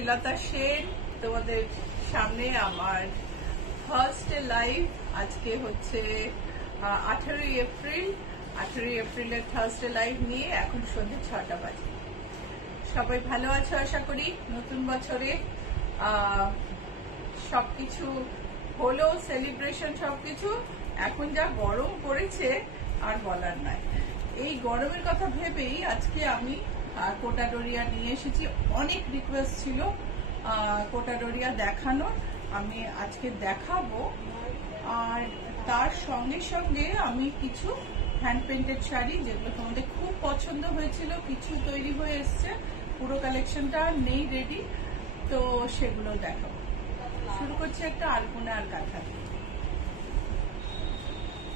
শ্রীলতা সেন তোমাদের সামনে আমার ফার্স্ট লাইভ আজকে হচ্ছে 18 এপ্রিলের থার্সডে লাইভ নিয়ে এখন সন্ধ্যে 6টা বাজে। সবাই ভালো আছো আশা করি। নতুন বছরে সবকিছু হলো, সেলিব্রেশন সবকিছু। এখন যা গরম পড়েছে আর বলার নাই। এই গরমের কথা ভেবেই আজকে আমি কোটা ডোরিয়া নিয়ে এসেছি। অনেক রিকোয়েস্ট ছিল কোটা ডোরিয়া দেখানোর, আমি আজকে দেখাবো। আর তার সঙ্গে সঙ্গে আমি কিছু হ্যান্ড পেন্টেড শাড়ি, যেগুলো তোমাদের খুব পছন্দ হয়েছিল, কিছু তৈরি হয়ে এসছে, পুরো কালেকশনটা নেই রেডি, তো সেগুলো দেখাবো। শুরু করছি একটা আলপনা আর কাঁথা।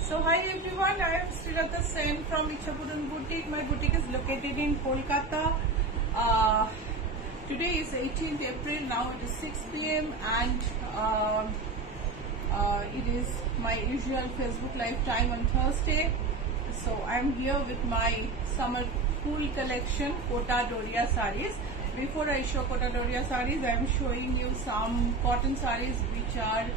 So hi everyone, I am Srilata Sen from Ichhapuran Boutique. My boutique is located in Kolkata. Today is 18th April, now it is 6 p.m. and it is my usual Facebook live time on Thursday. So I am here with my summer cool collection, Kota Doria sarees. Before I show Kota Doria sarees, I am showing you some cotton sarees which are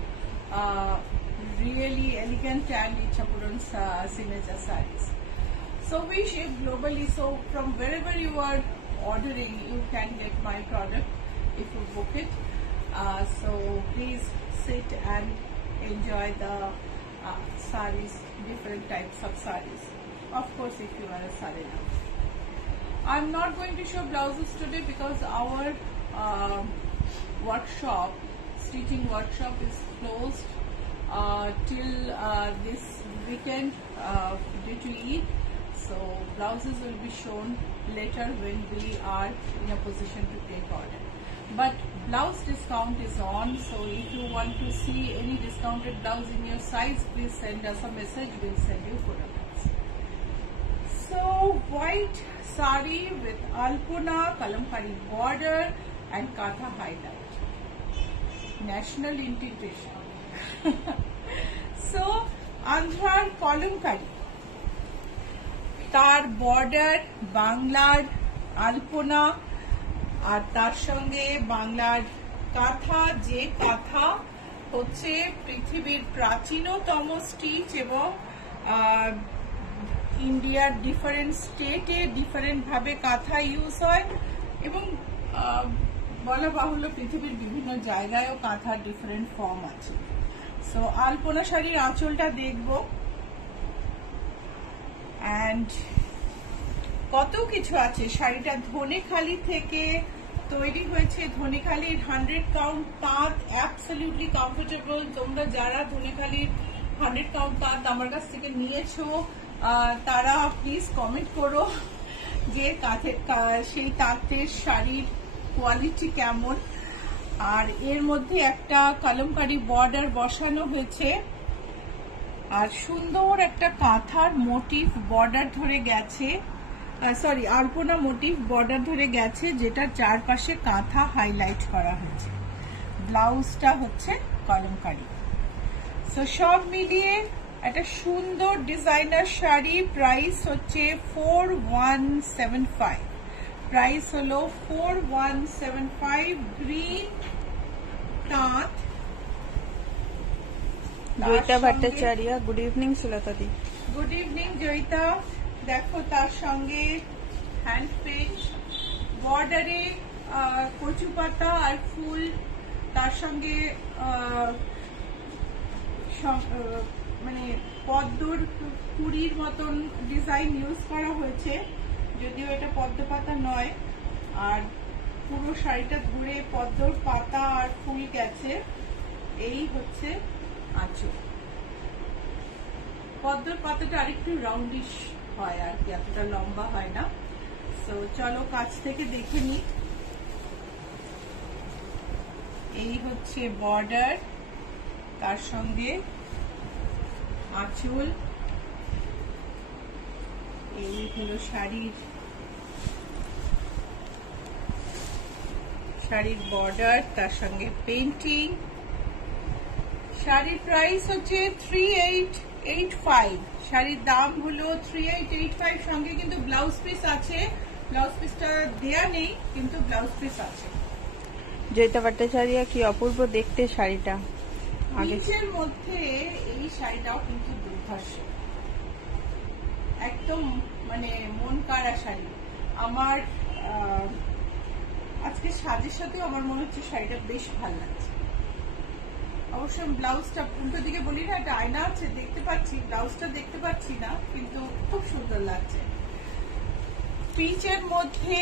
really elegant and Ichhapuran's signature sarees. So we ship globally, so from wherever you are ordering, you can get my product if you book it. So please sit and enjoy the sarees, different types of sarees. Of course, if you are a saree lover. I'm not going to show blouses today because our workshop, stitching workshop, is closed till this weekend due to Eid. So blouses will be shown later when we are in a position to take order. But blouse discount is on, so if you want to see any discounted blouse in your size, please send us a message. We'll send you photographs. So white sari with alpuna, kalamkari border and katha highlight. National integration. So Andhrar kalamkari, তার border বাংলার আলপনা আর তার সঙ্গে বাংলার কাঁথা, যে কাঁথা হচ্ছে পৃথিবীর প্রাচীনতম স্টিচ এবং ইন্ডিয়ার ডিফারেন্ট স্টেটে ডিফারেন্ট ভাবে কাঁথা ইউজ হয় এবং বলা বাহুল্য পৃথিবীর বিভিন্ন জায়গায়ও কাঁথার ডিফারেন্ট ফর্ম আছে। সো আলপনা শাড়ির আঁচলটা দেখবো and কত কিছু আছে। শাড়িটা ধনেখালি থেকে তৈরি হয়েছে। ধনেখালির 100 কাউন্ট পাত, অ্যাবসলিউটলি কমফোর্টেবল। তোমরা যারা ধনেখালির 100 কাউন্ট পাত আমার কাছ থেকে নিয়েছো তারা প্লিজ কমেন্ট করো যে সেই তাঁতের শাড়ির কোয়ালিটি কেমন। আর এর মধ্যে একটা কলমকারি বর্ডার বসানো হয়েছে আর সুন্দর একটা কাঁথার মোটিভ বর্ডার ধরে গেছে, সরি আলপনা মোটিভ বর্ডার ধরে গেছে, যেটা চারপাশে কাঁথা হাইলাইট করা হয়েছে। ব্লাউজটা হচ্ছে কলমকারি। সো সব মিলিয়ে একটা সুন্দর ডিজাইনার শাড়ি। প্রাইস হচ্ছে 4175। প্রাইস হলো 4175। গ্রিন তাঁত। জয়িতা ভট্টাচার্য, গুড ইভিনিং সুলতা দি। Good evening Joyita. দেখো তার সঙ্গে হ্যান্ড পেন্ট বর্ডারে কচু পাতা আর ফুল, তার সঙ্গে মানে পদ্মর কুড়ির মতন ডিজাইন ইউজ করা হয়েছে, যদিও এটা পদ্ম পাতা নয়। আর পুরো শাড়িটা ঘুরে পদ্মর পাতা আর ফুল গেছে। এই হচ্ছে আঁচল। পদ্মর পাতাটা আরেকটু রাউন্ডিশ হয় আর কি, এতটা লম্বা হয় না। তো চলো কাছ থেকে দেখে নি। এই হচ্ছে বর্ডার, তার সঙ্গে আঁচল। এই হলো শাড়ির বর্ডার, তার সঙ্গে পেন্টিং। শাড়ির প্রাইস হচ্ছে 3885। শাড়ির দাম হলো 3885। সঙ্গে কিন্তু ব্লাউজ পিস আছে, ব্লাউজ পিসটা দেয়া নেই কিন্তু ব্লাউজ পিস আছে। জয়িতা ভট্টাচার্য কি অপূর্ব দেখতে শাড়িটা। পিচের মধ্যে এই শাড়িটাও কিন্তু দুর্ধর্ষ, একদম মানে মন কাড়া শাড়ি। আমার আজকে সাজের সাথেও আমার মনে হচ্ছে শাড়িটা বেশ ভালো লাগছে। অবশ্য ব্লাউজটা উল্টো দিকে বলি না, একটা আয়না আছে দেখতে পাচ্ছি, ব্লাউজটা দেখতে পাচ্ছি না, কিন্তু খুব সুন্দর লাগছে। পিচের মধ্যে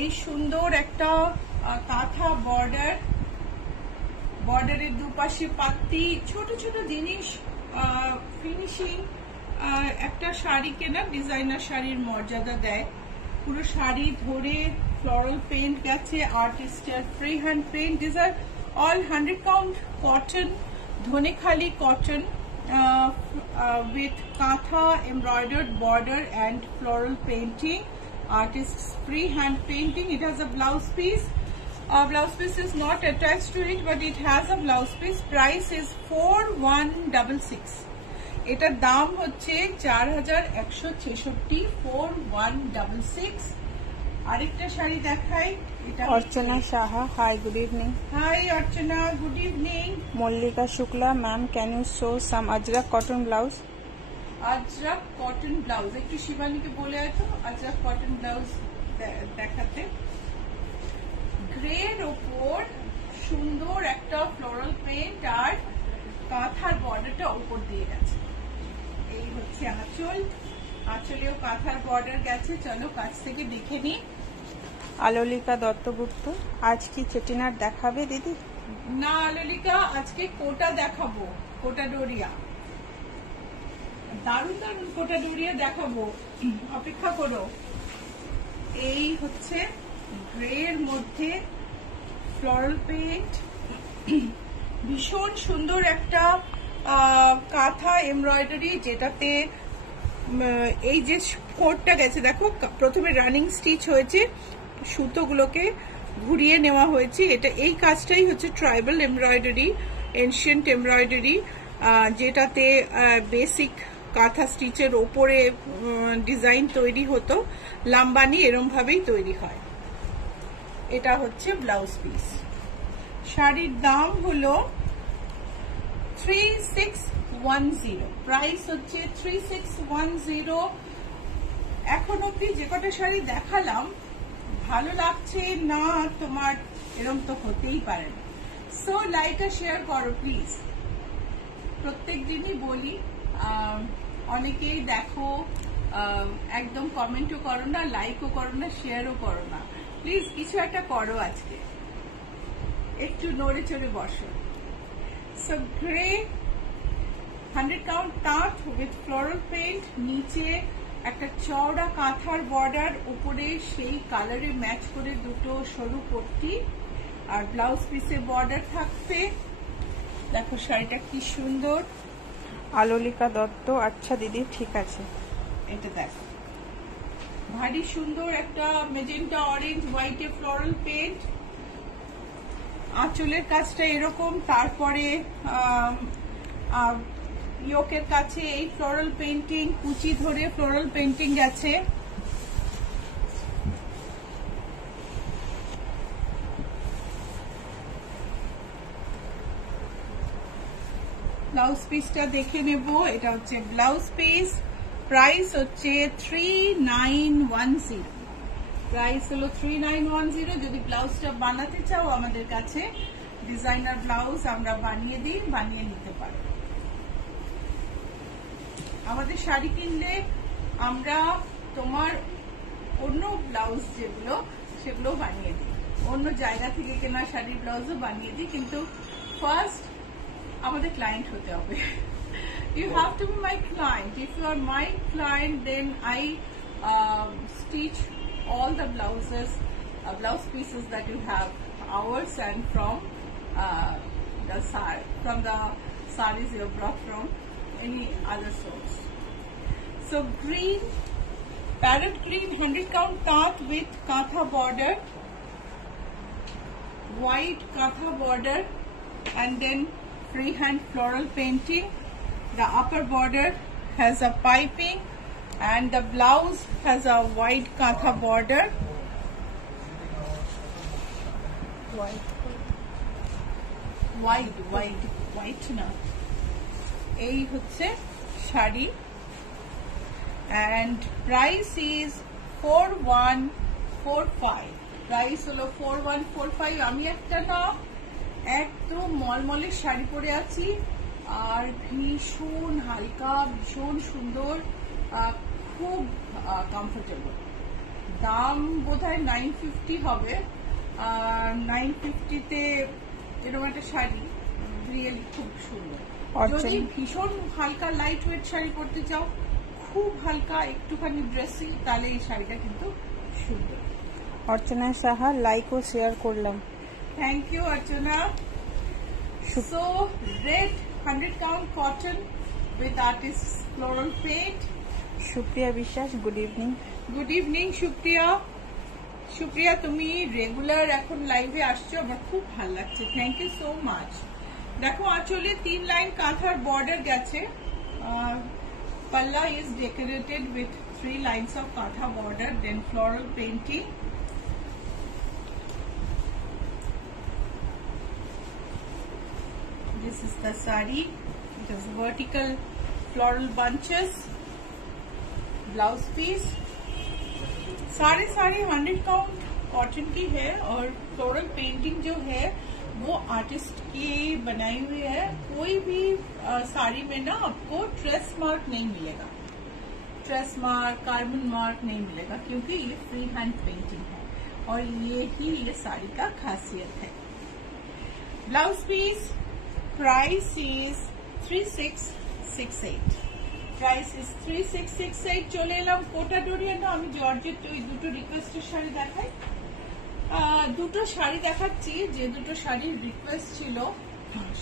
এই সুন্দর একটা কাঁথা বর্ডার, বর্ডারের দুপাশে পাত্তি, ছোট ছোট জিনিস, ফিনিশিং একটা শাড়িকে না ডিজাইনার শাড়ির মর্যাদা দেয়। পুরো শাড়ি ধরে ফ্লোরাল পেইন্ট গেছে, আর্টিস্টের free hand paint. This are all 100 count cotton, Dhonekhali cotton with katha embroidered border and floral painting, artist's free hand painting. It has a blouse piece. Blouse piece is not attached to it, but it has a blouse piece. Price is 4166. এটার দাম হচ্ছে 4166, 4166। আরেকটা শাড়ি দেখাই, এটা Archana Saha. Hi, good evening. Hi Archana, good evening. Mallika Shukla, ma'am can you show some ajrakh cotton blouse? Ajrakh cotton blouse একটু শিবানীকে বলে আছো আজরাক কটন ব্লাউজ দেখাতে। গ্রের ওপর সুন্দর একটা ফ্লোরাল পেইন্ট আর কাঁথার বর্ডারটা উপর দিয়ে গেছে। এই হচ্ছে আঁচল, আঁচলেও কাঁথার বর্ডার গেছে। চলো কাছ থেকে দেখে নি। আলোলিকা দত্তগুপ্ত, আজ কি চেটিনার দেখাবে দিদি? না আলোলিকা, আজকে কোটা দেখাবো, কোটা ডোরিয়া, দারুণ দারুণ কোটা ডোরিয়া দেখাবো, অপেক্ষা করো। এই হচ্ছে গ্রের মধ্যে ফ্লোরাল পেইন্ট, ভীষণ সুন্দর একটা কাঁথা এমব্রয়ডারি, যেটাতে এই যে কোটটা গেছে দেখো, প্রথমে রানিং স্টিচ হয়েছে, সুতোগুলোকে ঘুরিয়ে নেওয়া হয়েছে। এটা এই কাজটাই হচ্ছে ট্রাইবাল এমব্রয়ডারি, এনশিয়েন্ট এমব্রয়ডারি, যেটাতে বেসিক কাঁথা স্টিচের ওপরে ডিজাইন তৈরি হতো, লাম্বানি এরম ভাবেই তৈরি হয়। এটা হচ্ছে ব্লাউজ পিস। শাড়ির দাম হলো 3610, প্রাইস হচ্ছে 3610। এখন অব্দি যে কটা শাড়ি দেখালাম ভালো লাগছে না তোমার, এরকম তো হতেই পারে না। সো লাইকটা শেয়ার করো প্লিজ। প্রত্যেক দিনই বলি, অনেকেই দেখো একদম কমেন্টও করো না, লাইকও করো না, শেয়ারও করো না। প্লিজ কিছু একটা করো, আজকে একটু নড়ে চড়ে বসো। সো গ্রে 100 count তাঁত উইথ ফ্লোরাল পেইন্ট, নিচে একটা চওড়া কাঁথার বর্ডার, উপরে সেই কালারে ম্যাচ করে দুটো সরু পট্টি, আর ব্লাউজ পিসে বর্ডার থাকবে। দেখো শাড়িটা কি সুন্দর। আলোলিকা দত্ত, আচ্ছা দিদি ঠিক আছে। এটা দেখো ভারী সুন্দর একটা মেজেন্টা অরেঞ্জ হোয়াইটে ফ্লোরাল পেইন্ট, আঁচলের কাজটা এরকম, তারপরে ইয়োকের কাছে এই ফ্লোরাল পেইন্টিং, কুচি ধরে ফ্লোরাল পেইন্টিং গেছে। ব্লাউজ পিসটা দেখে নেব। এটা হচ্ছে ব্লাউজ পিস, প্রাইস হচ্ছে 3910, প্রাইস হলো 3910। যদি ব্লাউজটা বানাতে চাও আমাদের কাছে ডিজাইনার ব্লাউজ আমরা বানিয়ে দিই, বানিয়ে নিতে পারো। আমাদের শাড়ি কিনলে আমরা তোমার অন্য ব্লাউজ যেগুলো সেগুলো বানিয়ে দিই, অন্য জায়গা থেকে কেনা শাড়ির ব্লাউজও বানিয়ে দিই, কিন্তু ফার্স্ট আমাদের ক্লায়েন্ট হতে হবে। You have to be my client. If you are my client, then I stitch all the blouses, blouse pieces that you have, ours and from the sarees you have brought from any other source. So green, parrot green 100 count taat with katha border, white katha border, and then freehand floral painting. The upper border has a piping and the blouse has a white katha border. White. White না, এই হচ্ছে sari and price is 4145, price হলো 4145। আমি একটা না একদম মলমলের শাড়ি পরে আছি আর ভীষণ হালকা, ভীষণ সুন্দর, খুব কমফোর্টেবল। দাম বোধহয় 950 হবে। 950-তে এরকম একটা শাড়ি রিয়েলি খুব সুন্দর। যদি ভীষণ হালকা লাইট ওয়েট শাড়ি পরতে চাও, খুব হালকা একটুখানি ড্রেসি, তাহলে এই শাড়িটা কিন্তু সুন্দর। অর্চনা সাহা লাইক ও শেয়ার করলাম, thank you Archana. So red 100 count cotton with artist floral paint. Supriya Biswas, good evening. Good evening Supriya. Supriya, তুমি রেগুলার এখন লাইভে আসছো, আমার খুব ভালো লাগছে, থ্যাংক ইউ সো মাচ। দেখো আঁচলে 3 লাইন কাঁথার বর্ডার গেছে। Palla is decorated with 3 lines of katha border, then floral painting. This is the sari. It has vertical floral bunches. Blouse piece. सारे 100 काउंट कॉटन की है और फ्लोरल पेंटिंग जो है वो आर्टिस्ट की बनाई हुई है। कोई भी साड़ी में ना आपको ट्रेस मार्क नहीं मिलेगा, ट्रेस मार्क, कार्बन मार्क नहीं मिलेगा, क्योंकि ये फ्री हैंड पेंटिंग है और ये साड़ी का खासियत है। Blouse piece price is 3668। Price is 3668। চলে এলাম কোটা ডোরিয়া না, আমি জর্জেট ওই দুটো রিকোয়েস্টের শাড়ি দেখাই। দুটো শাড়ি দেখাচ্ছি, যে দুটো শাড়ির রিকোয়েস্ট ছিল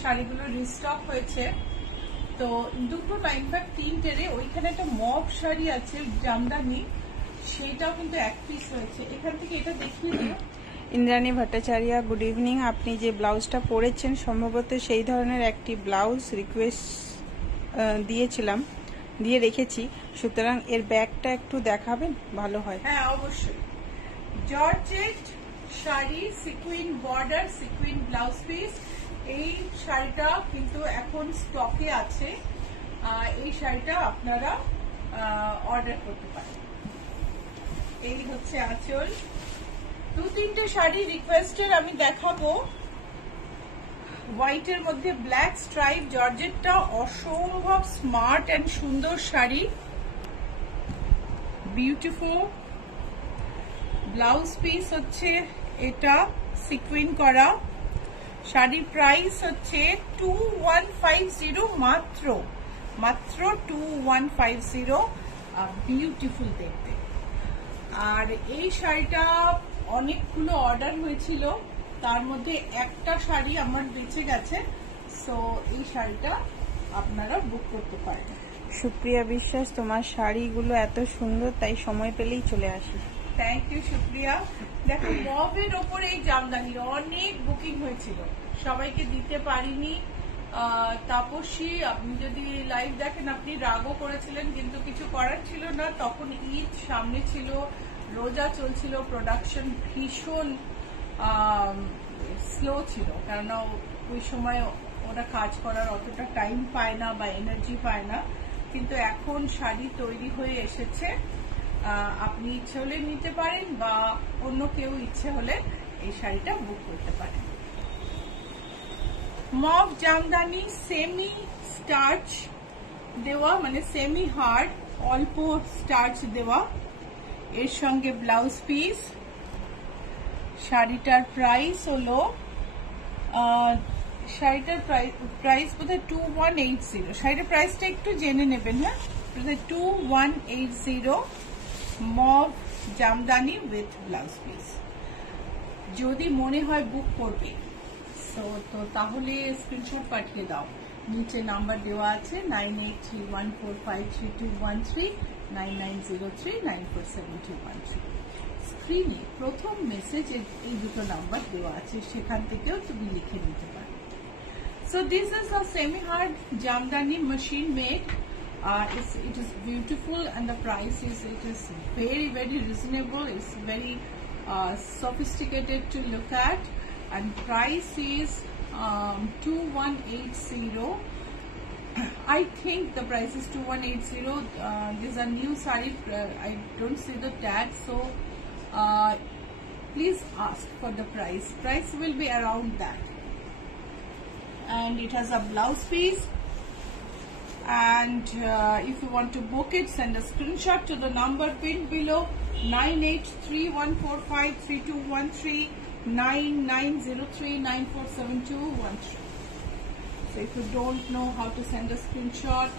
শাড়িগুলো রিস্টক হয়েছে। তো দুটো না, ইনফ্যাক্ট 3টে, ওইখানে একটা মব শাড়ি আছে জামদানি, সেটাও কিন্তু 1 পিস হয়েছে। এখান থেকে এটা দেখিয়ে দিও। Indrani Bhattacharya, good evening. আপনি যে ব্লাউজটা পরেছেন সম্ভবত সেই ধরনের একটি ব্লাউজ রিকোয়েস্ট দিয়েছিলাম, দিয়ে রেখেছি, সুতরাং এর ব্যাগটা একটু দেখাবেন, ভালো হয়। হ্যাঁ অবশ্যই। Georgette sari, sequin border, sequin blouse piece. এই শাড়িটা কিন্তু এখন স্টকে আছে। এই শাড়িটা আপনারা অর্ডার করতে পারেন। এই হচ্ছে আঁচল। 2-3টে শাড়ি রিকোয়েস্টের আমি দেখাবো। হোয়াইটের মধ্যে ব্ল্যাক স্ট্রাইপ, জর্জেটটা অসম্ভব স্মার্ট এন্ড সুন্দর শাড়ি, বিউটিফুল। ব্লাউজ পিস হচ্ছে এটা সিকুইন করা। শাড়ির প্রাইস হচ্ছে 2150, মাত্র 2150। বিউটিফুল দেখতে। আর এই শাড়িটা অনেকগুলো অর্ডার হয়েছিল, তার মধ্যে একটা শাড়ি আমার বেঁচে গেছে, সো এই শাড়িটা আপনারা বুক করতে পারেন। সুপ্রিয়া বিশ্বাস, তোমার শাড়িগুলো এত সুন্দর, তাই সময় পেলেই চলে আসি। Thank you Supriya. দেখো মবের ওপরে এই জামদানির অনেক বুকিং হয়েছিল, সবাইকে দিতে পারিনি। তাপসী, আপনি যদি লাইভ দেখেন, আপনি রাগও করেছিলেন, কিন্তু কিছু করার ছিল না, তখন ঈদ সামনে ছিল, রোজা চলছিল, প্রোডাকশন ভীষণ স্লো ছিল, কেননা ওই সময় ওরা কাজ করার অতটা টাইম পায় না বা এনার্জি পায় না। কিন্তু এখন শাড়ি তৈরি হয়ে এসেছে, আপনি ইচ্ছে হলে নিতে পারেন বা অন্য কেউ ইচ্ছে হলে এই শাড়িটা বুক করতে পারেন। মব জামদানি, সেমি স্টার্চ দেওয়া, মানে সেমি হার্ড, অল্প স্টার্চ দেওয়া, এর সঙ্গে ব্লাউজ পিস। শাড়িটার প্রাইস হলো শাড়িটার প্রাইস বোধহয় 2180। শাড়িটার প্রাইসটা একটু জেনে নেবেন। হ্যাঁ, 2180 mob Jamdani with blouse piece. যদি মনে হয় বুক করবে তো তাহলে স্ক্রিনশট পাঠিয়ে দাও, নিচে নাম্বার দেওয়া আছে 9831453213, 9903947213। স্ক্রিনে প্রথম মেসেজে এই দুটো নাম্বার দেওয়া আছে, সেখান থেকেও তুমি লিখে নিতে পারো। So this is a semi hard Jamdani machine made. It is beautiful and the price is very reasonable. It's very sophisticated to look at, and price is 2180. I think the price is 2180. These are new saree. I don't see the tag, so please ask for the price. Price will be around that. And it has a blouse piece. And if you want to book it, send a screenshot to the number pinned below, 9831453213, 9903947213. So if you don't know how to send a screenshot,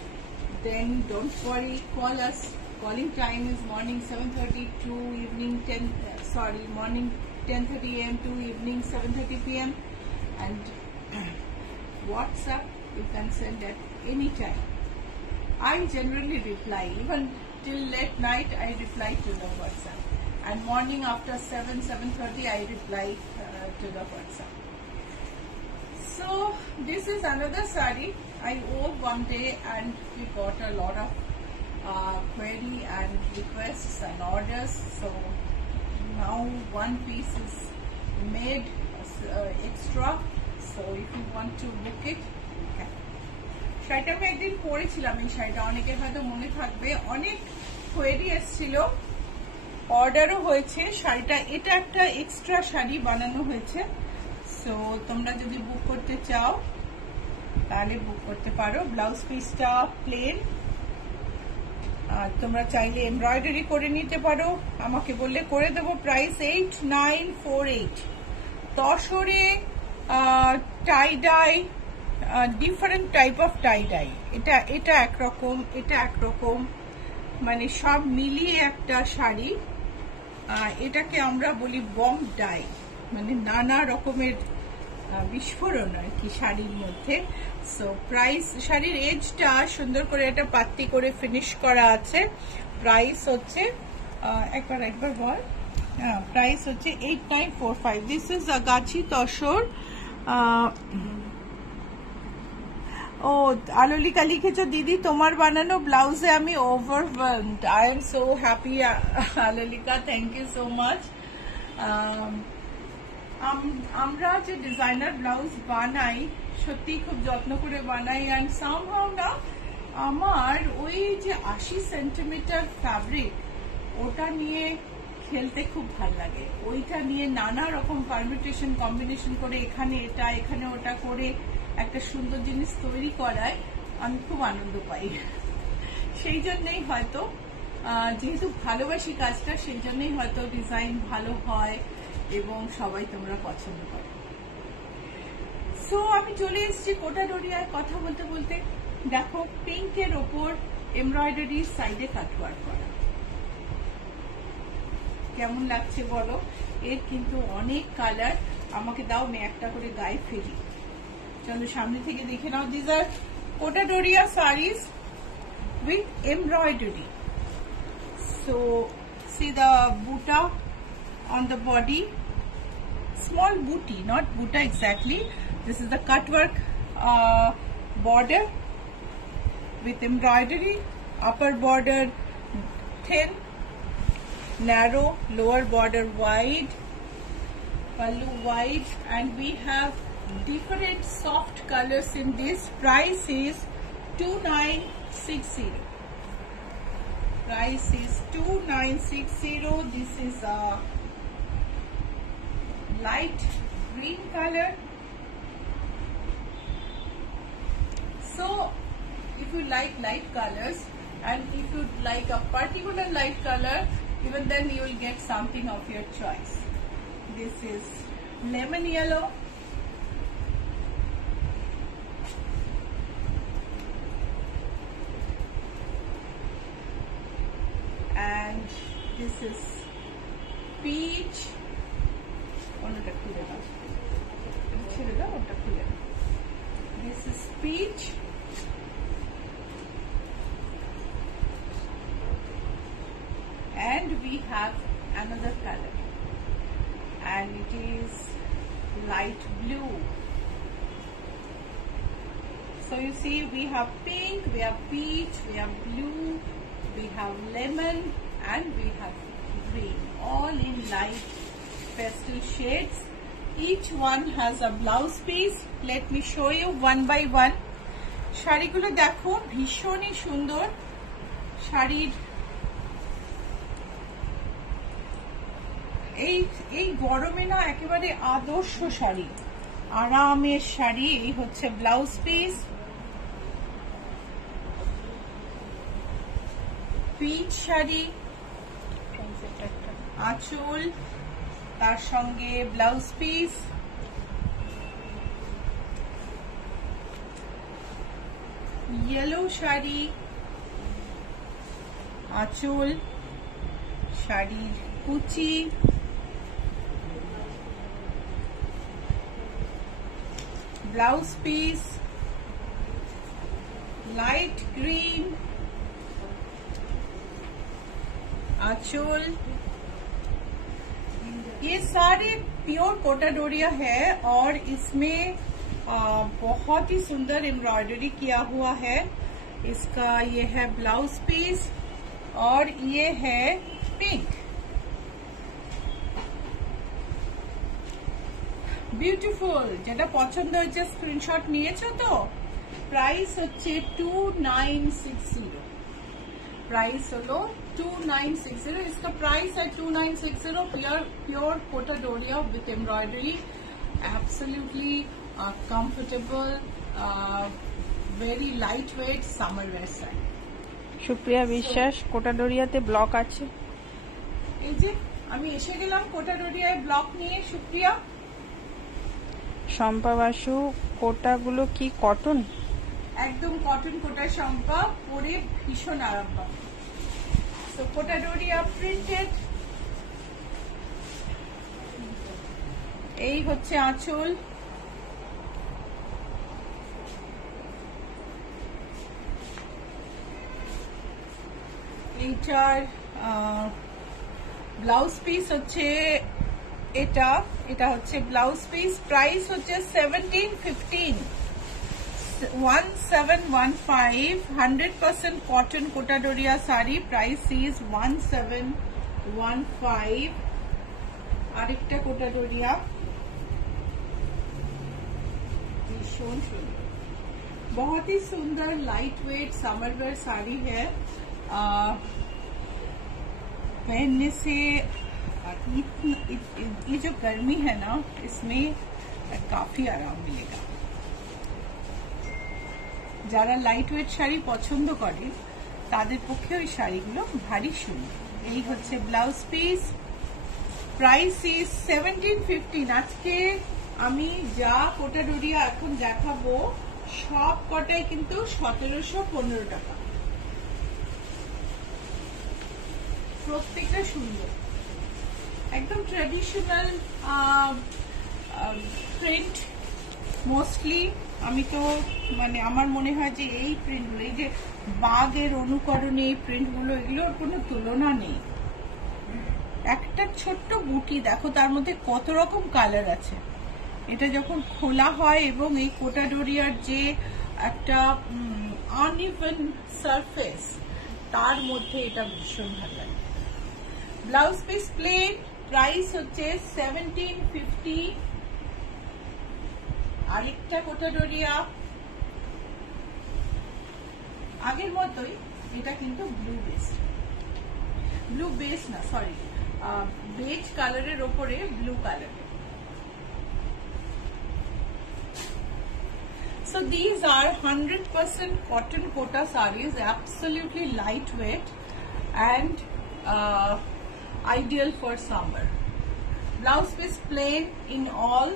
then don't worry, call us. Calling time is morning 7:30 to evening morning 10:30 a.m. to evening 7:30 p.m. and WhatsApp you can send at any time. I generally reply, even till late night I reply to the WhatsApp, and morning after 7:30 I reply to the WhatsApp. So this is another saree I wore one day, and we got a lot of query and requests and orders. So now one piece is made extra. So if you want to book it, you can. শাড়িটা আমি একদিন পরেছিলাম, এই শাড়িটা অনেকের হয়তো মনে থাকবে, অনেক কোয়েরি এসেছিল, অর্ডারও হয়েছে শাড়িটা। এটা একটা এক্সট্রা শাড়ি বানানো হয়েছে। সো তোমরা যদি বুক করতে চাও তাহলে বুক করতে পারো। ব্লাউজ পিসটা প্লেন, তোমরা চাইলে এমব্রয়ডারি করে নিতে পারো, আমাকে বললে করে দেবো। প্রাইস 8948। তসরে tie dye, different type of tie dye, এটা একরকম, এটা একরকম, মানে সব মিলিয়ে একটা শাড়ি। এটাকে আমরা বলি বম্ব ডাই, মানে নানা রকমের বিস্ফোরণ আর কি শাড়ির মধ্যে। সো প্রাইস, শাড়ির এজটা সুন্দর করে একটা পাত্তি করে ফিনিশ করা আছে। প্রাইস হচ্ছে একবার বল, প্রাইস হচ্ছে 8945। দিস ইজ আগাছি তসর। ও আলোলিকা লিখেছো, দিদি তোমার বানানো ব্লাউজে আমি overwhelmed. I am so happy Alolika, thank you so much. আমরা যে ডিজাইনার ব্লাউজ বানাই সত্যি খুব যত্ন করে বানাই, অ্যান্ড সামহাউ না আমার ওই যে 80 সেন্টিমিটার ফ্যাব্রিক, ওটা নিয়ে খেলতে খুব ভালো লাগে। ওইটা নিয়ে নানা রকম পারমিউটেশন কম্বিনেশন করে এখানে এটা এখানে ওটা করে একটা সুন্দর জিনিস তৈরি করায় আমি খুব আনন্দ পাই। সেই জন্যই হয়তো, যেহেতু ভালোবাসি কাজটা, সেই জন্যই হয়তো ডিজাইন ভালো হয় এবং সবাই তোমরা পছন্দ করো। সো আমি চলে এসেছি কোটা ডোরিয়ায় কথা বলতে বলতে। দেখো পিঙ্কের ওপর এমব্রয়ডারি, সাইডে কাটওয়ার্ক করা, কেমন লাগছে বলো? এর কিন্তু অনেক কালার। আমাকে দাও, আমি একটা করে গায়ে ফেলি, চলো সামনে থেকে দেখে নাও। This are Kota Doria saris with embroidery. So see the buta on the body, small booty, not buta exactly. This is the cut work border with embroidery, upper border thin, narrow, lower border wide, pallu wide, and we have different soft colors in this. Price is 2960. Price is 2960. This is a light green color. So if you like light colors, and if you like a particular light color, even then you will get something of your choice. This is lemon yellow, and this is peach. This is peach, and we have another color, and it is light blue. So you see, we have pink, we have peach, we have blue, we have lemon, and we have green, all in light pastel shades. each one has a blouse piece. Let me show you one by one. শাড়িগুলো দেখো ভীষণই সুন্দর। শাড়ির এই গরমে না একেবারে আদর্শ শাড়ি, আরামের শাড়ি। এই হচ্ছে ব্লাউজ পিস, পিচ শাড়ি, আঁচল, তার সঙ্গে ব্লাউজ পিস, ইয়েলো শাড়ি, আঁচল, শাড়ির কুচি, ব্লাউজ পিস, লাইট ग्रीन, आंचल। ये सारे प्योर कोटा डोरिया है और इसमें बहुत ही सुंदर एम्ब्रॉयडरी किया हुआ है। इसका ये है ब्लाउज पीस और ये है पिंक। বিউটিফুল। যেটা পছন্দ হয়েছে স্ক্রিনশট নিয়েছো তো? প্রাইস হচ্ছে 2960। प्राइस हलो 2960। इसका प्राइस है 2960। Pure Kota Doria with embroidery, absolutely comfortable, very light weight summer wear side. Supriya Biswas Kota ডোরিয়াতে block আছে। এই যে আমি এসে গেলাম কোটা ডোরিয়ায় ব্লক নিয়ে। সুপ্রিয়া, শম্পা বাসু, কোটাগুলো কি কটন? একদম কটন কোটা শম্পা, পরে ভীষণ আরাম পাবে। তো কোটা ডোরিয়া প্রিন্টেড। এই হচ্ছে আঁচল, এইটার ব্লাউজ পিস হচ্ছে এটা হচ্ছে ব্লাউজ পিস। প্রাইস হচ্ছে 1715। 1715। 100% cotton Kota Doria sari. Price is 1715। আরেকটা কোটা ডোরিয়া भीषण सुंदर, बहुत ही सुंदर light weight summer wear sari है। पहनने से ये जो गर्मी है ना, इसमें काफी आराम मिलेगा। যারা লাইট ওয়েট শাড়ি পছন্দ করে তাদের পক্ষে ওই শাড়িগুলো ভারী সুন্দর। এই হচ্ছে ব্লাউজ পিস। Price is 1715। আজকে আমি যা কোটা ডোরিয়া এখন দেখাবো সব কটাই কিন্তু 1715 টাকা। প্রত্যেকটা সুন্দর, একদম ট্রেডিশনাল প্রিন্ট। মোস্টলি আমি তো মানে আমার মনে হয় যে এই প্রিন্টগুলো, এই যে বাঘের অনুকরণে এই প্রিন্টগুলো, এগুলোর কোনো তুলনা নেই। একটা ছোট্ট বুটি দেখো, তার মধ্যে কত রকম কালার আছে। এটা যখন খোলা হয় এবং এই কোটা ডোরিয়ার যে একটা আনইভেন সারফেস, তার মধ্যে এটা ভীষণ ভালো লাগে। Blouse piece plain. প্রাইস হচ্ছে 1750। আরেকটা কোটা ডোরিয়া আগের মতোই, এটা কিন্তু ব্লু বেস না, সরি, বেজ কালারের ওপরে blue colour. So these are 100% cotton kota sarees, absolutely lightweight and ideal for summer. Blouse piece plain in all.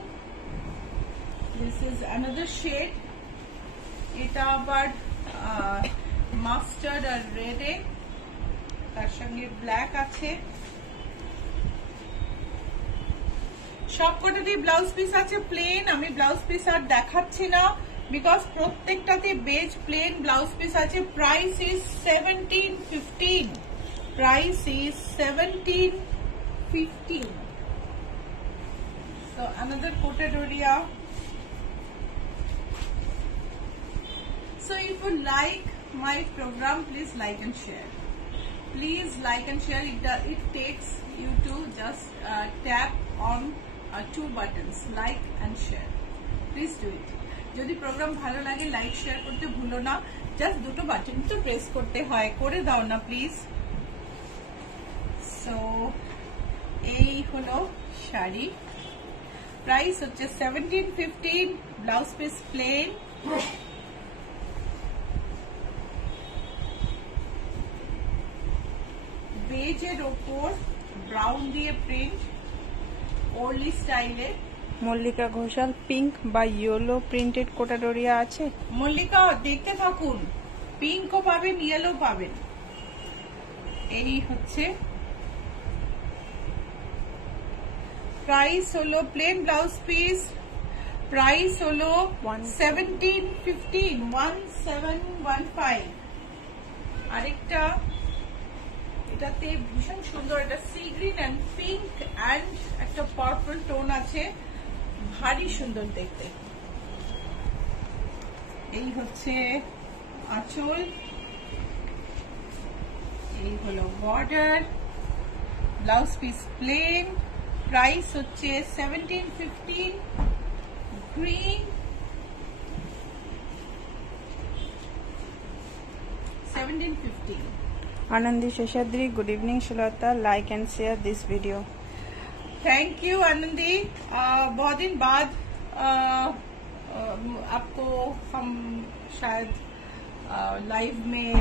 This is another shade. এটা আবার মাস্টার্ড আর রেডে, তার সঙ্গে ব্ল্যাক আছে। সবকটাতে ব্লাউজ পিস আছে প্লেন। আমি ব্লাউজ পিস আর দেখাচ্ছি না, বিকজ প্রত্যেকটাতে বেজ প্লেন ব্লাউজ পিস আছে। Price is 1715। Price is 1715। So another Kota Doria. So if you like my program, please like and share. Please like and share. It takes you to just tap on 2 buttons, like and share. Please do it. যদি programme ভালো লাগে like share করতে ভুলো না, just দুটো button তো press করতে হয়, করে দাও না প্লিজ। সো এই হলো শাড়ি, প্রাইস হচ্ছে 1715, ব্লাউজ পিস প্লেন, বেজের ওপর ব্রাউন দিয়ে প্রিন্ট, ওরলি স্টাইলে। মল্লিকা ঘোষাল পিঙ্ক বা ইয়েলো প্রিন্টেড কোটাডোরিয়া আছে। মল্লিকা দেখতে থাকুন, পিঙ্কও পাবেন, ইয়েলো পাবেন। এই হচ্ছে প্রাইস হলো প্লেন ব্লাউজ পিস, প্রাইস হলো 1715। আরেকটা এটাতে ভীষণ সুন্দর, এটা sea green and pink and একটা পার্পল টোন আছে, ভারী সুন্দর দেখতে। এই হচ্ছে আঁচল, এই হলো border, blouse piece plain, price হচ্ছে 1715, green 1715। Anandi Seshadri, good evening Sulata, like and share this video. Thank you Anandi, बहुत दिन बाद आपको हम शायद लाइव में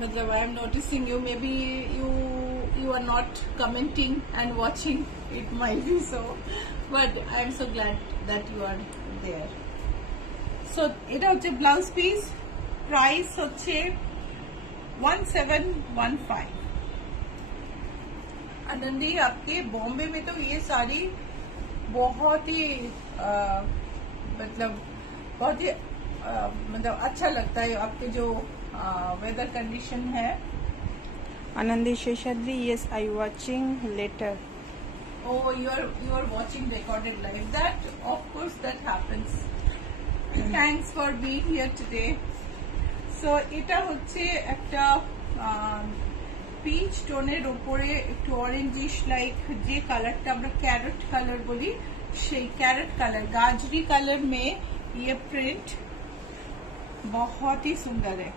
मतलब I am noticing you, may be you are not commenting and watching, it might be so, but I am so glad that you are there. So এটা হচ্ছে ব্লাউজ পিস, প্রাইস হচ্ছে 1715। आनंदी आपके बॉम्बे में तो ये साड़ी बहुत ही मतलब अच्छा लगता है, आपके जो वेदर कंडीशन है। Anandi Seshadri, yes I watching later. Oh, you are watching recorded live. That of course that happens. Thanks for being here today. So এটা হচ্ছে একটা পিচ টোনের উপরে একটু অরেঞ্জিশ লাইক যে কালারটা আমরা ক্যারট কালার বলি, সেই ক্যারট কালার, গাজরি কালার में ये प्रिंट बहुत ही सुंदर है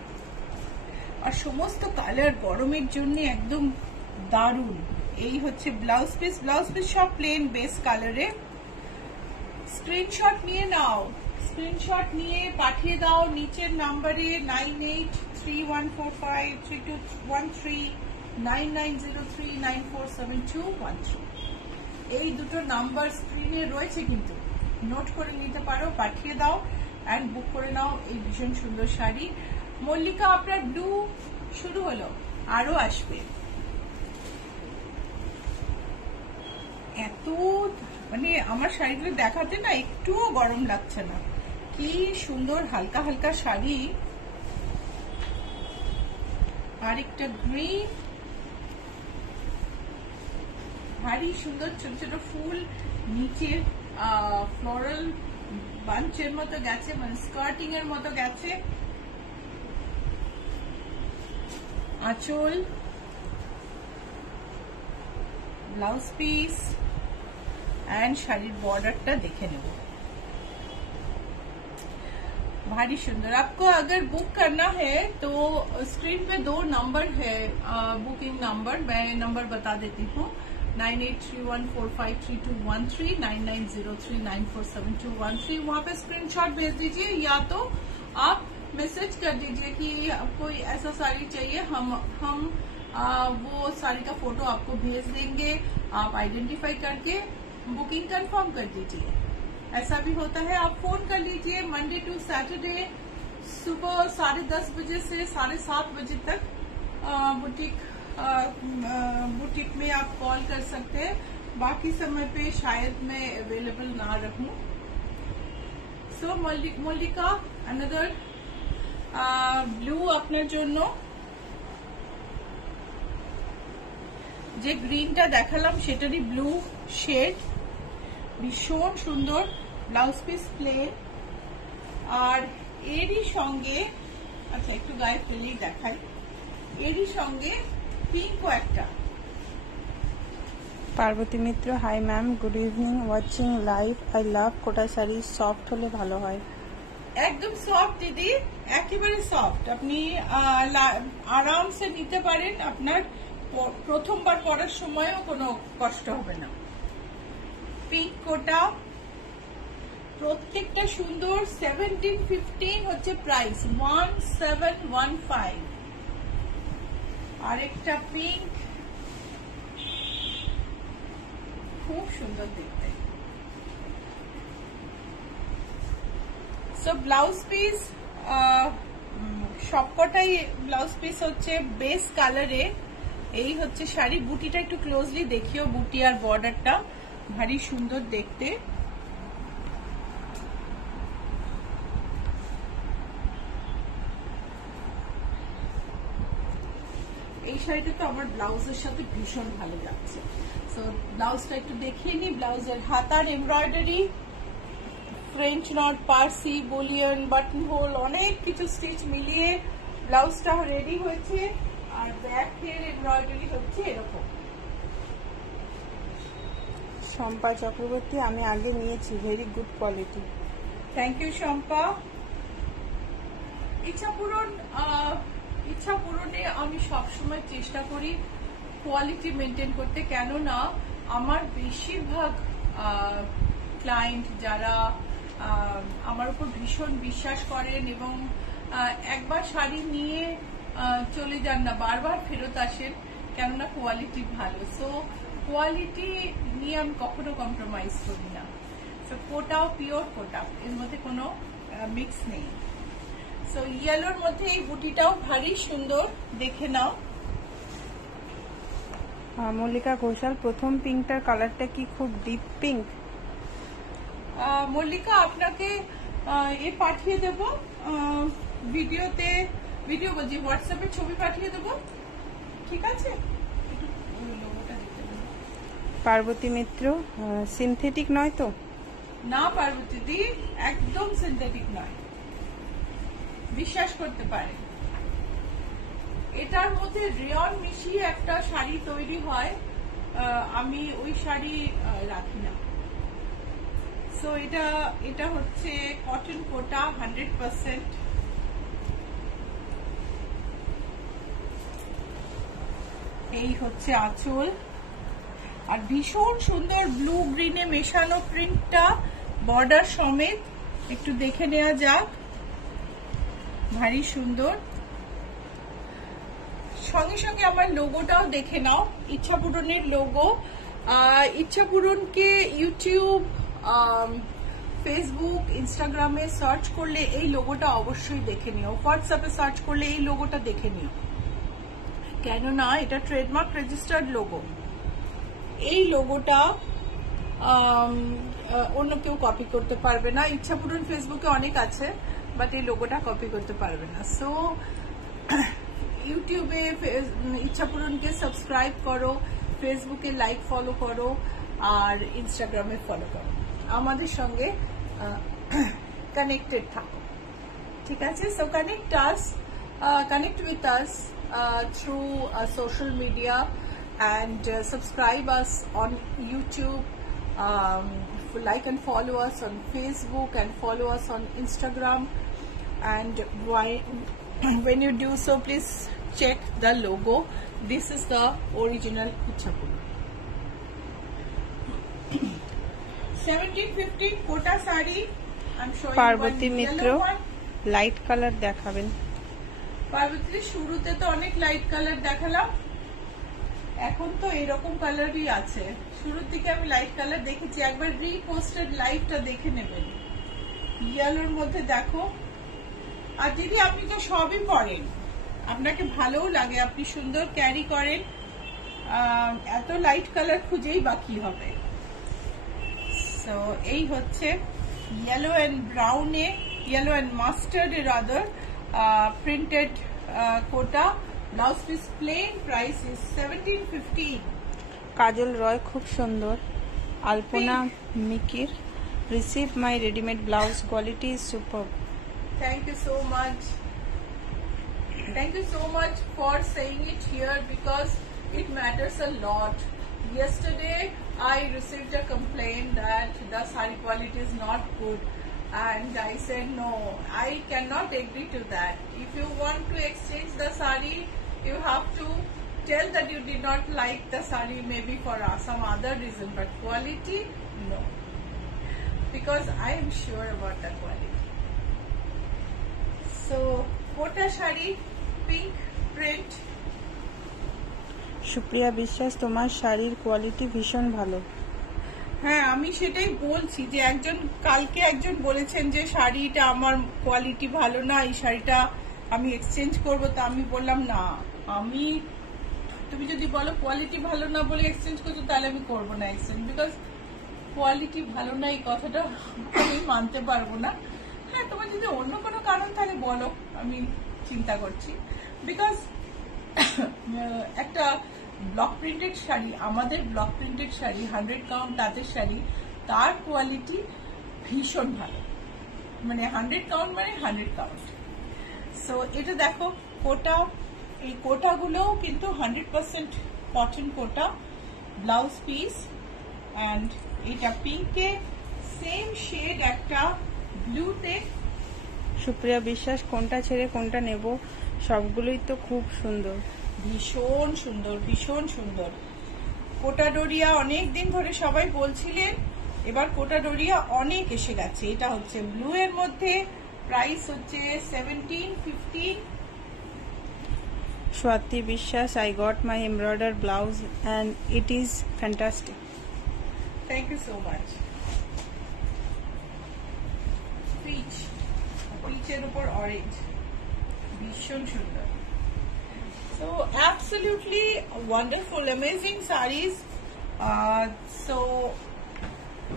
আর সমস্ত কালার গরমের জন্য একদম দারুণ। এই হচ্ছে ব্লাউজ পিস, ব্লাউজ পিস সব প্লেন বেস কালারে। স্ক্রিনশট নিয়ে নাও, স্ক্রিনশট নিয়ে পাঠিয়ে দাও নিচের নাম্বারে 9831453213 9903947213। এই দুটো নাম্বার স্ক্রিনে রয়েছে, কিন্তু নোট করে নিতে পারো, পাঠিয়ে দাও এন্ড বুক করে নাও এই ভীষণ সুন্দর শাড়ি। মল্লিকা আপনার ব্লু শুরু হলো, আরো আসবে। এত মানে আমার শাড়িগুলো দেখাতে না একটুও গরম লাগছে না, কি সুন্দর হালকা হালকা শাড়ি। আরেকটা গ্রিন, ভারী সুন্দর ছোট ছোট ফুল, নিচে ফ্লোরাল বাঞ্চের মতো গেছে, মানে স্কার্টিং এর মতো গেছে। আঁচল, ব্লাউজ পিস एंड শাড়ির बॉर्डरটা দেখে নেব, भारी सुंदर। आपको अगर बुक करना है तो स्क्रीन पे 2 नंबर है बुकिंग नंबर, मैं नंबर बता देती हूँ 9831453213 9903947213। वहाँ पे स्क्रीनशॉट भेज दीजिए या तो आप मैसेज कर दीजिए कि आपको ऐसा साड़ी चाहिए, हम वो साड़ी का फोटो आपको भेज देंगे, आप आइडेंटिफाई करके बुकिंग कंफर्म कर दीजिए। ऐसा भी होता है, आप फोन कर लीजिए मंडे टू सैटरडे सुबह 10:30 बजे से 7:30 बजे तक बुटीक में आप कॉल कर सकते हैं, बाकी समय पे शायद मैं अवेलेबल ना रहूं। सो मल्लिका अनदर ব্লু আপনার জন্য। যে গ্রিনটা দেখালাম সেটারই ব্লু শেড, ভীষণ সুন্দর, ব্লাউজ পিস প্লেন। আর এরই সঙ্গে আচ্ছা একটু গায়ে ফেলেই দেখাই, এরই সঙ্গে পিঙ্কও একটা, Parbati Mitra, hi ma'am, good evening, watching live. I love Kota sari, soft হলে ভালো হয়। একদম সফট দিদি, একেবারে সফট। আপনি আরামসে নিতে পারেন, আপনার প্রথমবার পরার সময়ও কোনো কষ্ট হবে না। পিঙ্ক কোটা, প্রত্যেকটা সুন্দর। 1715 হচ্ছে প্রাইস, 1715। আরেকটা পিঙ্ক, খুব সুন্দর দেখতে। সো ব্লাউজ পিস, সবকটাই ব্লাউজ পিস হচ্ছে বেস কালারে। এই হচ্ছে শাড়ি। বুটিটা একটু ক্লোজলি দেখিও, বুটি আর বর্ডারটা ভারী সুন্দর দেখতে। এই শাড়িটা তো আমার ব্লাউজের সাথে ভীষণ ভালো লাগছে। সো ব্লাউজটা একটু দেখিয়ে নি। ব্লাউজের হাতার embroidery, French knot, Parsi, bullion, button hole, অনেক কিছু স্টিচ মিলিয়ে ব্লাউজটা রেডি হয়েছে। আর ব্যাকের এমব্রয়ডারি হচ্ছে এরকম। শম্পা চক্রবর্তী, আমি আগে নিয়েছি, very good quality. Thank you Shampa. ইচ্ছা পূরণে আমি সবসময় চেষ্টা করি কোয়ালিটি মেনটেন করতে, কেননা আমার বেশিরভাগ ক্লায়েন্ট যারা আমার উপর ভীষণ বিশ্বাস করেন এবং একবার শাড়ি নিয়ে চলে যান না, বারবার ফেরত আসেন, কেননা কোয়ালিটি ভালো। সো কোয়ালিটি নিয়ে আমি কখনো কম্প্রোমাইজ করি না। সো কোটাও পিওর কোটা, এর মধ্যে কোনো মিক্স নেই। সো ইয়েলোর মধ্যে এই বুটিটাও ভারী সুন্দর, দেখে নাও। মল্লিকা ঘোষাল, প্রথম পিঙ্কটার কালারটা কি খুব ডিপ পিঙ্ক? মল্লিকা, আপনাকে পাঠিয়ে দেব ভিডিও বলছি, হোয়াটসঅ্যাপে ছবি পাঠিয়ে দেব, ঠিক আছে? পার্বতী মিত্র, সিনথেটিক নয় তো? না পার্বতী দি, একদম সিনথেটিক নয়, বিশ্বাস করতে পারেন। এটার মধ্যে রেয়ন মিশিয়ে একটা শাড়ি তৈরি হয়, আমি ওই শাড়ি রাখি না। সো এটা হচ্ছে কটন কোটা 100%। এই হচ্ছে আঁচল, আর ভীষণ সুন্দর ব্লু গ্রিনে মেশানো প্রিন্টটা বর্ডার সমেত, একটু দেখে নেওয়া যাক, ভারী সুন্দর। সঙ্গে সঙ্গে আমার লোগোটাও দেখে নাও, ইচ্ছা পূরণের লোগো। ইচ্ছা পূরণকে ইউটিউব, ফেসবুক, ইনস্টাগ্রামে সার্চ করলে এই লোগোটা অবশ্যই দেখে নিও, হোয়াটসঅ্যাপে সার্চ করলে এই লোগোটা দেখে নিও, কেননা এটা ট্রেডমার্ক রেজিস্টার্ড লোগো। এই লোগোটা অন্য কেউ কপি করতে পারবে না। ইচ্ছা পূরণ ফেসবুকে অনেক আছে, বাট এই লোগোটা কপি করতে পারবে না। সো ইউটিউবে ইচ্ছা পূরণকে সাবস্ক্রাইব করো, ফেসবুকে লাইক ফলো করো, আর ইনস্টাগ্রামে ফলো করো, আমাদের সঙ্গে কানেক্টেড থাকো, ঠিক আছে? So connect with us through social media and subscribe us on YouTube, like and follow us on Facebook and follow us on Instagram, and when you do so, please check the logo. This is the original Ichha Pooran. 1750 kota sari. I'm showing Parvati one Mitra, yellow one. Light colour দেখাবেন। পার্বতী, শুরুতে তো অনেক light colour দেখালাম, এখন তো এরকম কালারই আছে। শুরুর দিকে আমি লাইট কালার দেখেছি, একবার রিপোস্টেড লাইভটা দেখে নেবেন। ইয়েলোর মধ্যে দেখো। আর দিদি, আপনি তো সবই পরেন, আপনাকে ভালোও লাগে, আপনি সুন্দর ক্যারি করেন, এত লাইট কালার খুঁজেই বাকি হবে। সো এই হচ্ছে ইয়েলো এন্ড ব্রাউনে, ইয়েলো এন্ড মাস্টার্ড এর other printed Kota. Blouse piece plain, price is 1715। Kajal Roy, খুব সুন্দর। Alpana Mikir, receive my readymade blouse, quality is super. Thank you so much. Thank you so much for saying it here, because it matters a lot. yesterday I received a complaint that the sari quality is not good, and I said no, I cannot agree to that. If you want to exchange the sari, you have to tell that you did not like the sari, maybe for some other reason, but quality, no, because I am sure about the quality. So kota shari, pink print. Supriya বিশ্বাস, তোমার শাড়ির quality ভীষণ ভালো। হ্যাঁ, আমি সেটাই বলছি যে কালকে একজন বলেছেন যে শাড়িটা আমার কোয়ালিটি ভালো না, এই শাড়িটা আমি এক্সচেঞ্জ করবো। তা আমি বললাম না, তুমি যদি বলো কোয়ালিটি ভালো না বলে এক্সচেঞ্জ করছো, তাহলে আমি করবো না এক্সচেঞ্জ, বিকজ কোয়ালিটি ভালো না এই কথাটা আমি মানতে পারবো না। হ্যাঁ, তোমার যদি অন্য কোনো কারণ তাহলে বলো, আমি চিন্তা করছি। বিকজ একটা ব্লক প্রিন্টেড শাড়ি, আমাদের ব্লক প্রিন্টেড শাড়ি 100 কাউন্ট তাঁতের শাড়ি, তার কোয়ালিটি ভীষণ ভালো, মানে 100 কাউন্ট মানে 100 কাউন্ট। সো এটা দেখো কোটা, এই কোটাগুলো কিন্তু 100% cotton Kota, blouse piece, and এটা পিঙ্কে, সেম শেড একটা ব্লুতে। সুপ্রিয়া বিশ্বাস, কোনটা ছেড়ে কোনটা নেব? সবগুলোই তো খুব সুন্দর। ভীষণ সুন্দর, ভীষণ সুন্দর। কোটা ডোরিয়া অনেক দিন ধরে সবাই বলছিলেন, এবার কোটা ডোরিয়া অনেক এসে গেছে। এটা হচ্ছে ব্লু এর মধ্যে, প্রাইস হচ্ছে 1750। Swati Biswas, I got my embroider blouse and it is fantastic. Thank you so much. Peach, পিচের উপর অরেঞ্জ, ভীষণ সুন্দর। So absolutely wonderful, amazing sarees. So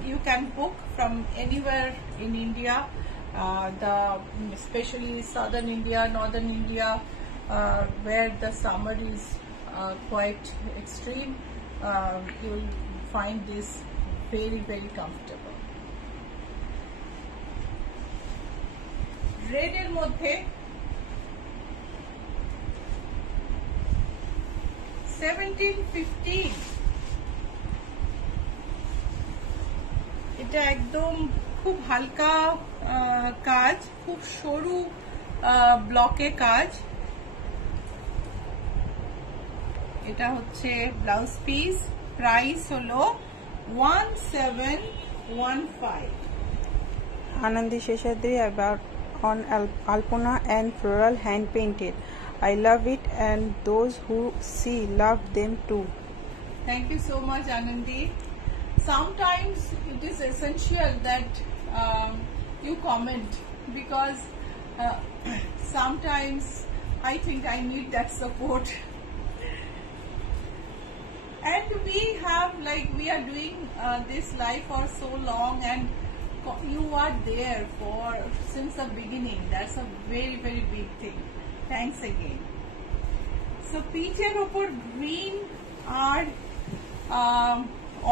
you can book from anywhere in India, especially southern India, northern India, where the summer is quite extreme. You'll find this very, very comfortable. Red er moddhe 1750, এটা একদম খুব হালকা কাজ, খুব সরু ব্লকে কাজ। এটা হচ্ছে ব্লাউজ পিস, প্রাইস হলো 1715। Anandi Sheshadri, about on Alpona and floral hand painted. I love it, and those who see love them too. Thank you so much, Anandi. Sometimes it is essential that you comment, because sometimes I think I need that support. And we are doing this live for so long, and you are there since the beginning. That's a very, very big thing. Thanks again. So peacher opor green R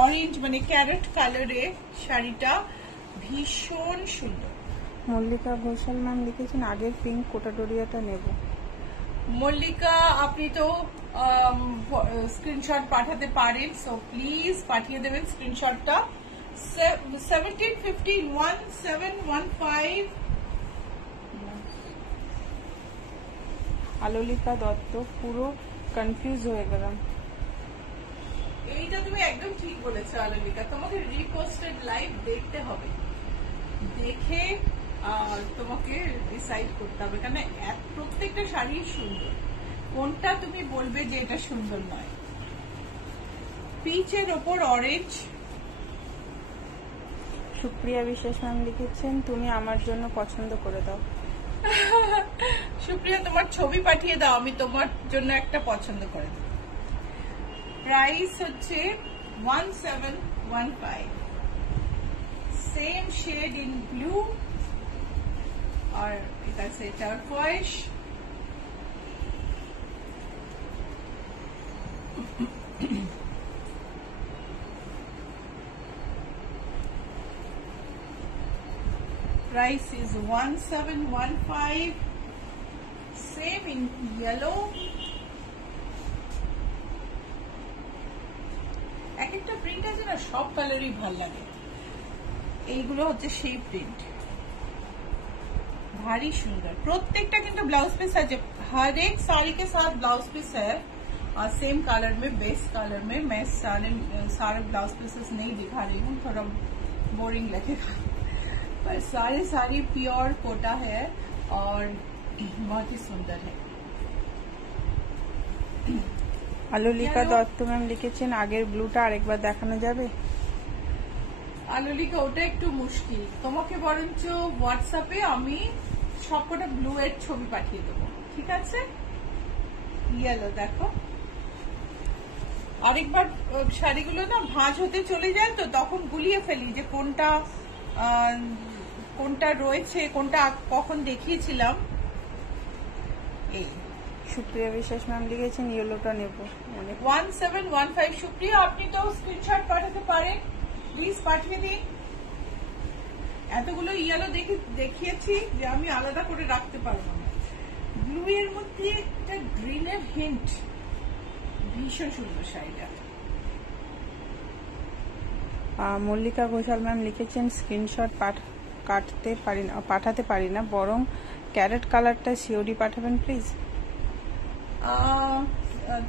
orange মানে carat কালারে শাড়িটা ভীষণ সুন্দর। Mallika Ghoshal ma'am লিখেছেন, আগের pink কোটা ডোরিয়াটা নেব। মল্লিকা, আপনি তো স্ক্রিনশট পাঠাতে পারেন, সো প্লিজ পাঠিয়ে দেবেন স্ক্রিনশটটা। 1715। আলোলিকা দত্ত, পুরো কনফিউজ হয়ে গেলাম। এইটা তুমি একদম ঠিক বলেছো আলোলিকা, তোমাকে রিপোস্টেড লাইভ দেখতে হবে, দেখে তোমাকে ডিসাইড করতে হবে, কারণ প্রত্যেকটা শাড়ি সুন্দর, কোনটা তুমি বলবে যে এটা সুন্দর নয়। পিচের ওপর অরেঞ্জ। সুপ্রিয়া বিশ্বাস ম্যাম লিখেছেন, তুমি আমার জন্য পছন্দ করে দাও। সুপ্রিয়া, তোমার ছবি পাঠিয়ে দাও, আমি তোমার জন্য একটা পছন্দ করে দেব। প্রাইস হচ্ছে 1715। সেম শেড ইন ব্লু, আর এটা আছে টার্কোয়েজ। Price is 1715. Same in yellow. এক একটা প্রিন্ট আছে না, সব কালারই ভাল লাগে। এইগুলো হচ্ছে সেই প্রিন্ট, भारी सुंदर। प्रत्येकटा किंतु ब्लाउज पीस है, हर एक साड़ी के साथ ब्लाउज पीस है और सेम कलर में, बेस कलर में। मैं सारे ब्लाउज पीसेस नहीं दिखा रही हूँ, थोड़ा बोरिंग लगेगा, पर सारे साड़ी प्योर कोटा है और बहुत ही सुंदर है। আলোলিকা দত্ত ম্যাম লিখেছেন আগের ব্লুটা আরেকবার দেখানো যাবে? আলোলিকা ওটা একটু মুশকিল, তোমাকে বরঞ্চ হোয়াটসঅ্যাপে আমি সবকটা ব্লু এর ছবি পাঠিয়ে দেবো, ঠিক আছে? ইয়েলো দেখো, আরেকবার শাড়িগুলো না ভাঁজ হতে চলে যায় তো তখন গুলিয়ে ফেলি যে কোনটা কোনটা রয়েছে, কোনটা কখন দেখিয়েছিলাম। এই সুপ্রিয়া বিশ্বাস ম্যাম লিখেছেন ইয়েলোটা নেব। 1715 সুপ্রিয়া, আপনি তো স্ক্রিনশট পাঠাতে পারেন, প্লিজ পাঠিয়ে দিন। এতগুলো ইয়েলো দেখিয়েছি যে আমি আলাদা করে রাখতে পারবো না। ব্লু এর মধ্যে একটা গ্রিনের হিন্ট, ভীষণ সুন্দর শাড়িটা। মল্লিকা ঘোষাল ম্যাম লিখেছেন স্ক্রিনশট পাঠাতে পারি না, বরং ক্যারেট কালারটা সিওডি পাঠাবেন প্লিজ।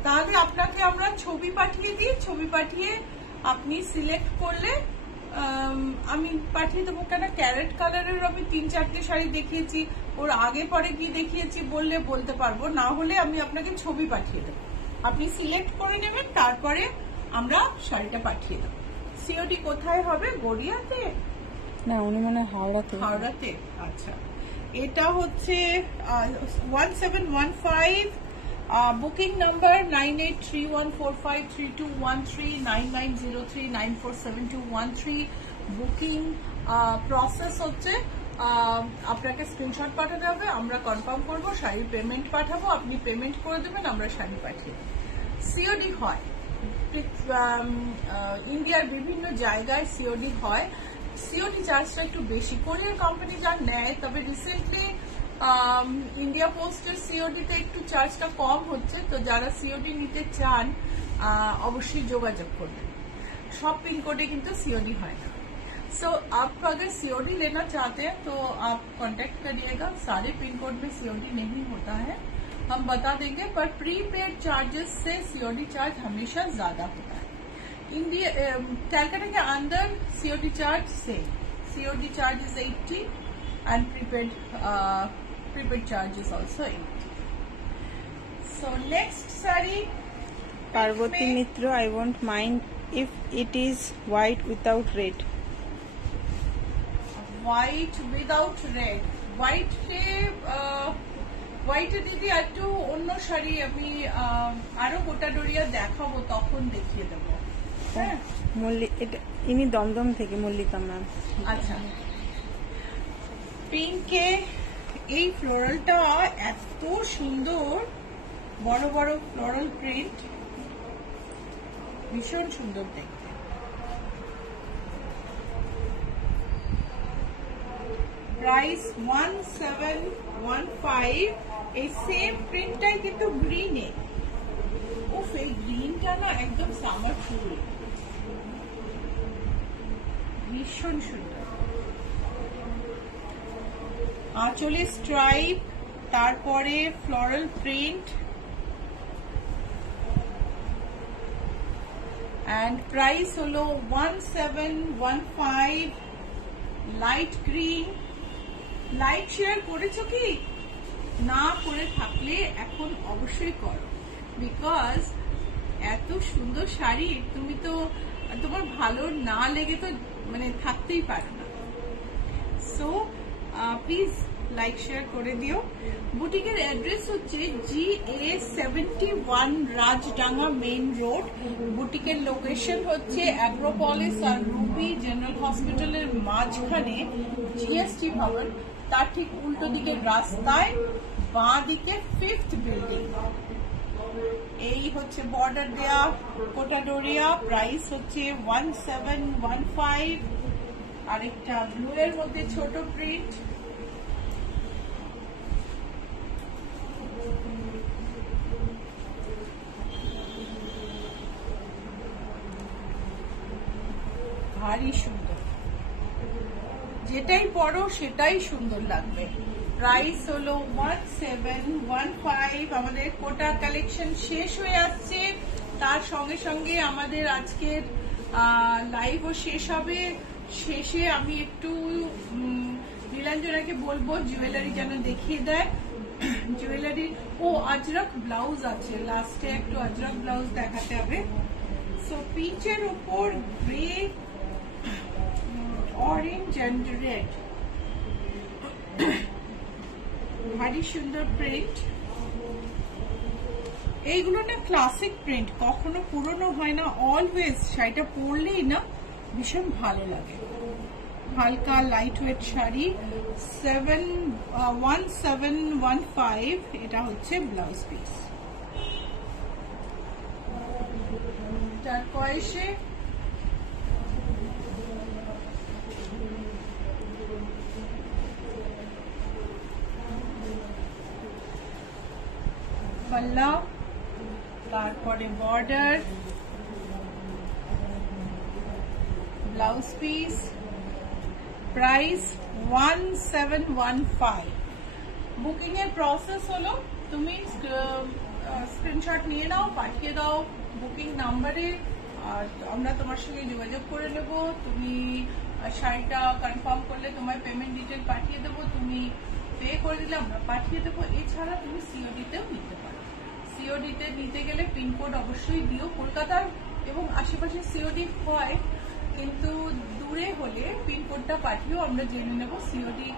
তাহলে আপনাকে আমরা ছবি পাঠিয়ে দিই, ছবি পাঠিয়ে আপনি সিলেক্ট করলে আমি পাঠিয়ে দেবো। কেন ক্যারেট কালারের আমি 3-4টে শাড়ি দেখিয়েছি, ওর আগে পরে কি দেখিয়েছি বললে বলতে পারবো, না হলে আমি আপনাকে ছবি পাঠিয়ে দেবো, আপনি সিলেক্ট করে নেবেন, তারপরে আমরা শাড়িটা পাঠিয়ে দেবো। সিওডি কোথায় হবে? গড়িয়াতে না, উনি মানে হাওড়াতে। হাওড়াতে, আচ্ছা। এটা হচ্ছে 1715, বুকিং নাম্বার 9831453213, 9903947213। বুকিং প্রসেস হচ্ছে আপনাকে স্ক্রিনশট পাঠাতে হবে, আমরা কনফার্ম করবো, শাড়ির পেমেন্ট পাঠাবো, আপনি পেমেন্ট করে দেবেন, আমরা শাড়ি পাঠিয়ে দেবো। সিওডি হয় ইন্ডিয়ার বিভিন্ন জায়গায়, সিওডি হয়। সিওডি চার্জটা একটু বেশি, কোরিয়ার কোম্পানি যা নেয়, তবে রিসেন্টলি ইন্ডিয়া পোস্টের সিওডিতে একটু চার্জটা কম হচ্ছে, তো যারা সিওডি নিতে চান অবশ্যই যোগাযোগ করবেন। सब पिन कोडे किंतु सीओडी है ना। सो आप अगर सीओडी लेना चाहते हैं तो आप कांटेक्ट करिएगा। सारे पिन कोड में सीओडी नहीं होता है, हम बता देंगे, पर प्रीपेड चार्जेस से सीओडी चार्ज हमेशा ज्यादा होता है। इंडिया कैलकाटा के अंदर सीओडी चार्ज से COD charge is 80 and prepaid charge is also 80. So next sari Parvati Mitra, I won't mind if it is white without red. white without red. white ke white দিদি একটু অন্য শাড়ি আমি আরো গোটা Doria দেখাবো, তখন দেখিয়ে দেব। হ্যাঁ, ইনি দমদম থেকে মল্লিকা ম্যাম। আচ্ছা, পিঙ্কে এই ফ্লোরালটা এত সুন্দর, বড় বড় ফ্লোরাল প্রিন্ট, ভীষণ সুন্দর দেখতে। প্রাইস 1715। এই সেম প্রিন্টটাই কিন্তু গ্রিনে। উফ, এই গ্রিনটা না একদম সামার ফুল, ভীষণ সুন্দর। আঁচলে স্ট্রাইপ, তারপরে ফ্লোরাল প্রিন্ট, and price হলো 1715। Light green. লাইক শেয়ার করেছো কি? না করে থাকলে এখন অবশ্যই করো, বিকজ এত সুন্দর শাড়ি তুমি তো তোমার ভালো না লেগে তো মানে থাকতেই পারো না। সো প্লিজ লাইক শেয়ার করে দিও। বুটিকের অ্যাড্রেস হচ্ছে GA71 রাজডাঙ্গা মেইন রোড। বুটিকের লোকেশন হচ্ছে অ্যাগ্রোপলিস আর রুবি জেনারেল হসপিটালের মাঝখানে GST ভবন, তার ঠিক উল্টো দিকের রাস্তায় বাঁ দিকে 5th বিল্ডিং। এই হচ্ছে বর্ডার দেয়া কোটাডোরিয়া। প্রাইস হচ্ছে 1715। আরেকটা ব্লু এর মধ্যে ছোট প্রিন্ট, ভারী সুন্দর, যেটাই পরো সেটাই সুন্দর লাগবে। প্রাইস হলো 1715। আমাদের কোটা কালেকশন শেষ হয়ে আসছে, তার সঙ্গে সঙ্গে আমাদের আজকের লাইভও শেষ হবে। শেষে আমি একটু নীলাঞ্জনাকে বলবো জুয়েলারি যেন দেখিয়ে দেয়। জুয়েলারি আজরক ব্লাউজ আছে, লাস্টে একটু আজরক ব্লাউজ দেখাতে হবে। সো পিচের উপর গ্রে, অরেঞ্জ অ্যান্ড রেড, ভারী সুন্দর প্রিন্ট। এইগুলো না ক্লাসিক প্রিন্ট, কখনো পুরনো হয় না, অলওয়েজ শাড়িটা পরলেই না ভীষণ ভালো লাগে। হালকা লাইট ওয়েট শাড়ি, 1715। এটা হচ্ছে ব্লাউজ পিস। টারকয়েশে পাল্লা, তারপরে border, blouse piece. Price 1715। Booking এর প্রসেস হলো তুমি স্ক্রিনশট নিয়ে নাও, পাঠিয়ে দাও বুকিং নাম্বারে, আর আমরা তোমার সঙ্গে যোগাযোগ করে নেব। তুমি শাড়িটা কনফার্ম করলে তোমার পেমেন্ট ডিটেল পাঠিয়ে দেবো, তুমি পে করে দিলে আমরা পাঠিয়ে দেবো। এছাড়া তুমি সিওডিতেও নিতে পারো। সিওডিতে নিতে গেলে পিনকোড অবশ্যই দিও। কলকাতার এবং আশেপাশে সিওডি হয়, কিন্তু দূরে হলে পিনকোডটা পাঠিয়েও আমরা জেনে নেব সিওডি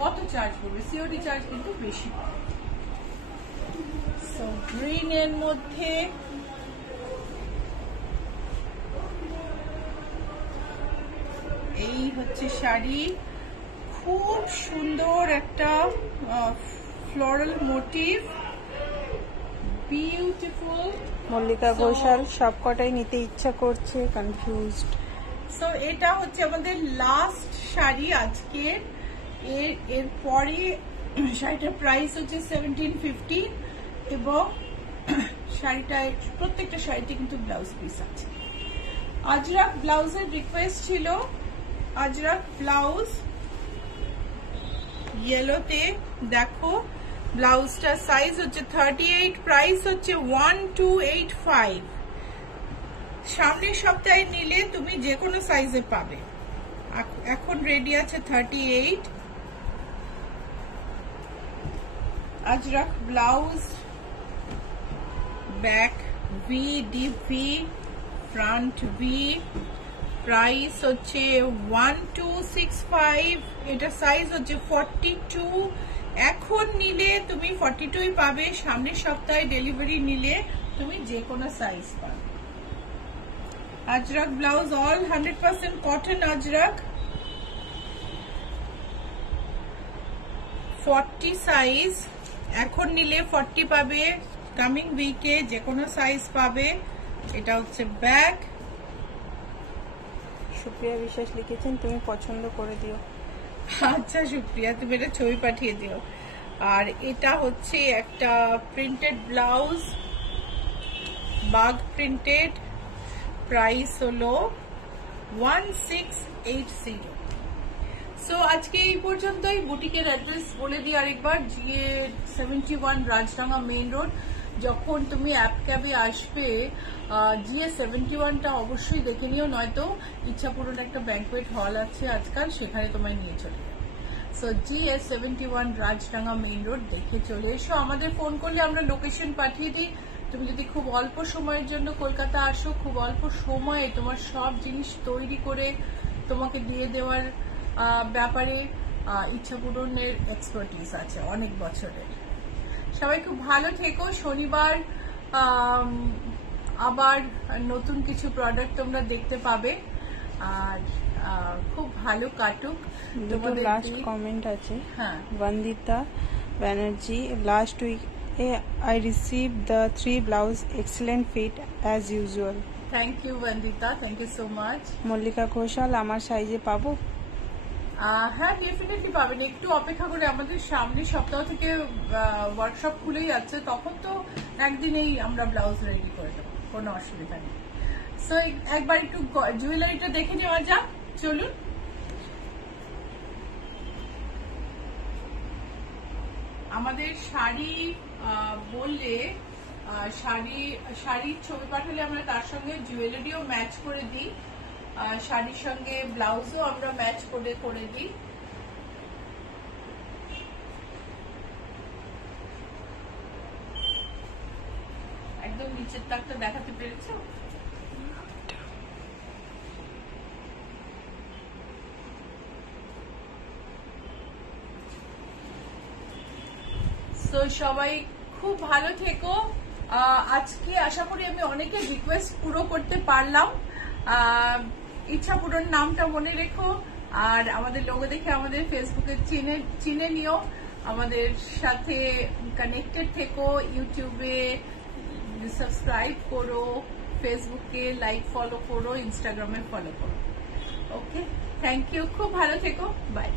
কত চার্জ পড়বে। সিওডি চার্জ কিন্তু বেশি পড়ে। সো গ্রিন এর মধ্যে এই হচ্ছে শাড়ি, খুব সুন্দর একটা floral motif, beautiful. Mallika Ghoshal সবকটাই নিতে ইচ্ছা করছে, কনফিউজড। সো এটা হচ্ছে আমাদের লাস্ট শাড়ি আজকের। এর পরে শাড়িটার প্রাইস হচ্ছে 1750 এবং শাড়িটায় প্রত্যেকটা শাড়িতে কিন্তু ব্লাউজ পিস আছে। আজরাক ব্লাউজের রিকোয়েস্ট ছিল, আজরাক ব্লাউজ ইয়েলোতে। দেখো ব্লাউজটা সাইজ হচ্ছে 38, প্রাইস হচ্ছে 1285। সামনের সপ্তাহে নিলে তুমি যে কোনো সাইজে পাবে। এখন রেডি আছে 38। Ajrak blouse, back V, deep V, front V. Price হচ্ছে 1265। এটা সাইজ হচ্ছে 42। এখন নিলে তুমি 42 পাবে, সামনের সপ্তাহে ডেলিভারি নিলে তুমি যে কোনো সাইজ পাবে। Ajrak blouse, all 100% cotton Ajrak, 40 size. এখন নিলে 40 পাবে, কামিং উইকে যে কোনো সাইজ পাবে। এটা হচ্ছে ব্যাক। সুপ্রিয়া বিশ্বাস লিখেছেন তুমি পছন্দ করে দিও। আচ্ছা সুপ্রিয়া, তুমি এটা ছবি পাঠিয়ে দিও। আর এটা হচ্ছে একটা printed blouse, Bagh printed. Price হলো 1680। সো আজকে এই পর্যন্তই। বুটিকের অ্যাড্রেস বলে দিই আরেকবার, GA71 রাজডাঙ্গা মেইন রোড। যখন তুমি অ্যাপ ক্যাবে আসবে, GA71টা অবশ্যই দেখে নিও, নয়তো ইচ্ছাপুরন একটা ব্যাংকুয়েট হল আছে আজকাল, সেখানে তোমায় নিয়ে চলে যাবে। So GA71 Rajdanga main road দেখে চলে এসো। আমাদের ফোন করলে আমরা লোকেশন পাঠিয়ে দিই। তুমি যদি খুব অল্প সময়ের জন্য কলকাতা আসো, খুব অল্প সময়ে তোমার সব জিনিস তৈরি করে তোমাকে দিয়ে দেওয়ার ব্যাপারে ইচ্ছাপূরণের এক্সপার্টিস আছে অনেক বছরের। সবাই খুব ভালো থেকো। শনিবার আবার নতুন কিছু প্রোডাক্ট তোমরা দেখতে পাবে, আর খুব ভালো কাটুক। তোমাদের লাস্ট কমেন্ট আছে, হ্যাঁ, Bandita Banerjee, last week I received the 3 blouse, excellent fit as usual. Thank you Bandita, thank you so much. Mallika Ghoshal, আমার সাইজে পাবো? হ্যাঁ, ডেফিনেটলি পাবেন। একটু অপেক্ষা করে, আমাদের সামনের সপ্তাহ থেকে ওয়ার্কশপ খুলে যাচ্ছে, তখন তো একদিনেই আমরা ব্লাউজ রেডি করে দেবো, কোনো অসুবিধা নেই। সো একবার একটু জুয়েলারিটা দেখে নেওয়া যাক, চলুন। আমাদের শাড়ি বললে শাড়ির ছবি পাঠালে আমরা তার সঙ্গে জুয়েলারিও ম্যাচ করে দিই, শাড়ির সঙ্গে ব্লাউজও আমরা ম্যাচ করে দিই। একদম নিচের তাকটা দেখাতে পেরেছো? তো সবাই খুব ভালো থেকো। আজকে আশা করি আমি অনেকের রিকোয়েস্ট পুরো করতে পারলাম। ইচ্ছা পূরণ নামটা মনে রেখো, আর আমাদের লোগো দেখে আমাদের ফেসবুকে চিনে নিও, আমাদের সাথে কানেক্টেড থেকো, ইউটিউবে সাবস্ক্রাইব করো, ফেসবুকে লাইক ফলো করো, ইনস্টাগ্রামে ফলো করো। ওকে, থ্যাংক ইউ, খুব ভালো থেকো, বাই।